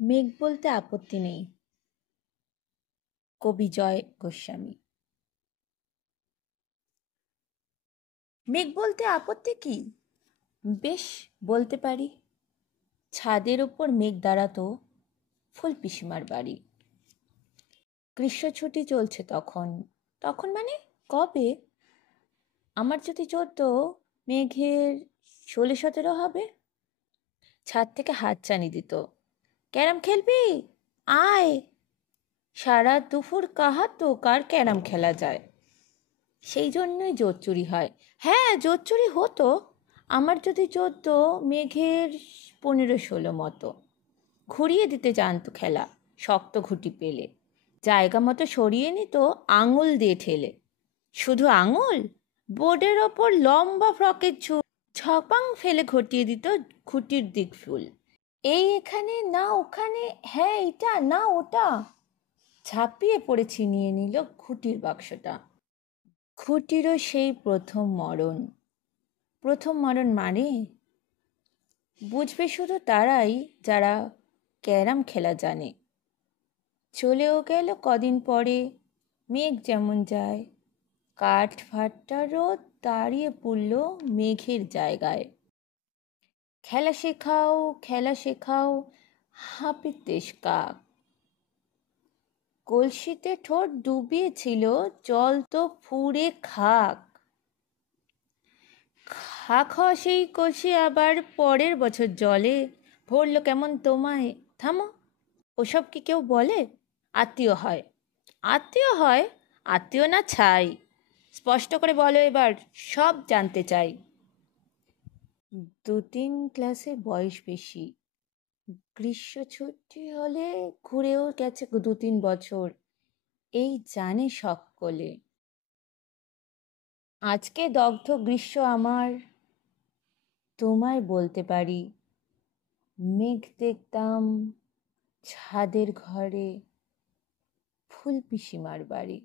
মেঘ বলতে আপত্তি নেই। কবি জয় গোস্বামী। মেঘ বলতে আপত্তি কি? বেশ, বলতে পারি। ছাদের ওপর মেঘ দাঁড়াতো, ফুল পিসিমার বাড়ি। গ্রীষ্ম ছুটি চলছে তখন। তখন মানে কবে? আমার যদি 14, মেঘের 16-17 হবে। ছাদ থেকে হাতছানি দিত, ক্যারাম খেলবি? আয়। সারা দুপুর কাহাতো কার ক্যারাম খেলা যায়। সেই জন্যই জোর চুরি হয়। হ্যাঁ, জোর চুরি হতো। আমার যদি 14, মেঘের 15-16 মতো। ঘুরিয়ে দিতে জানতো খেলা, শক্ত ঘুঁটি পেলে। জায়গা মতো সরিয়ে নিত আঙুল দিয়ে ঠেলে। শুধু আঙুল, বোর্ডের ওপর লম্বা ফ্রকের ঝপাং ফেলে ঘটিয়ে দিত খুঁটির দিক ফুল। এই এখানে না ওখানে, হ্যাঁ এটা না ওটা। ঝাঁপিয়ে পড়ে ছিনিয়ে নিল খুঁটির বাক্সটা। খুঁটিরও সেই প্রথম মরণ। প্রথম মরণ মানে বুঝবে শুধু তারাই যারা ক্যারাম খেলা জানে। চলেও গেল কদিন পরে, মেঘ যেমন যায়। কাঠ ফাট্টা রোদ দাঁড়িয়ে পড়ল মেঘের জায়গায়। খেলা শেখাও, খেলা শেখাও, হাঁপির দেশ কাক। কলসিতে ঠোঁট ডুবিয়েছিল, জল তো ফুঁড়ে খাক। খা খাওয়া সেই কষে আবার পরের বছর জলে ভরলো কেমন তোমায়। থামো, ওসব কি কেউ বলে? আত্মীয় হয়, আত্মীয় হয়, আত্মীয় না ছাই। স্পষ্ট করে বলো এবার, সব জানতে চাই। 2-3 ক্লাসে বয়স বেশি। গ্রীষ্ম ছুটি হলে ঘুরেও গেছে 2-3 বছর। এই জানে সকলে। আজকে দগ্ধ গ্রীষ্ম আমার, তোমায় বলতে পারি। মেঘ দেখতাম ছাদের ঘরে, ফুল পিসিমার বাড়ি।